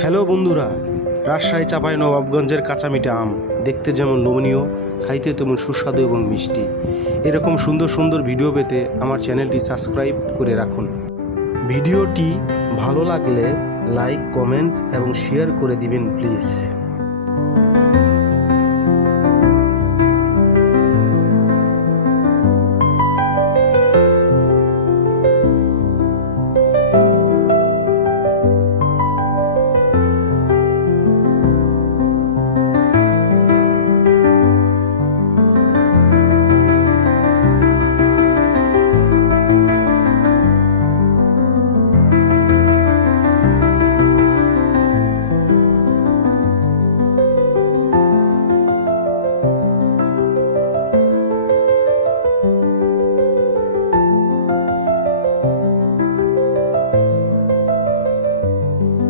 Hello বন্ধুরা, রাজশাহী চাঁপাইনবাবগঞ্জের কাঁচামিঠা আম দেখতে যেমন লোভনীয়, খাইতে তেমন সুস্বাদু এবং মিষ্টি। এরকম সুন্দর সুন্দর ভিডিও পেতে আমার চ্যানেলটি সাবস্ক্রাইব করে রাখুন। ভিডিওটি ভালো লাগলে লাইক, কমেন্ট এবং শেয়ার করে দিবেন প্লিজ।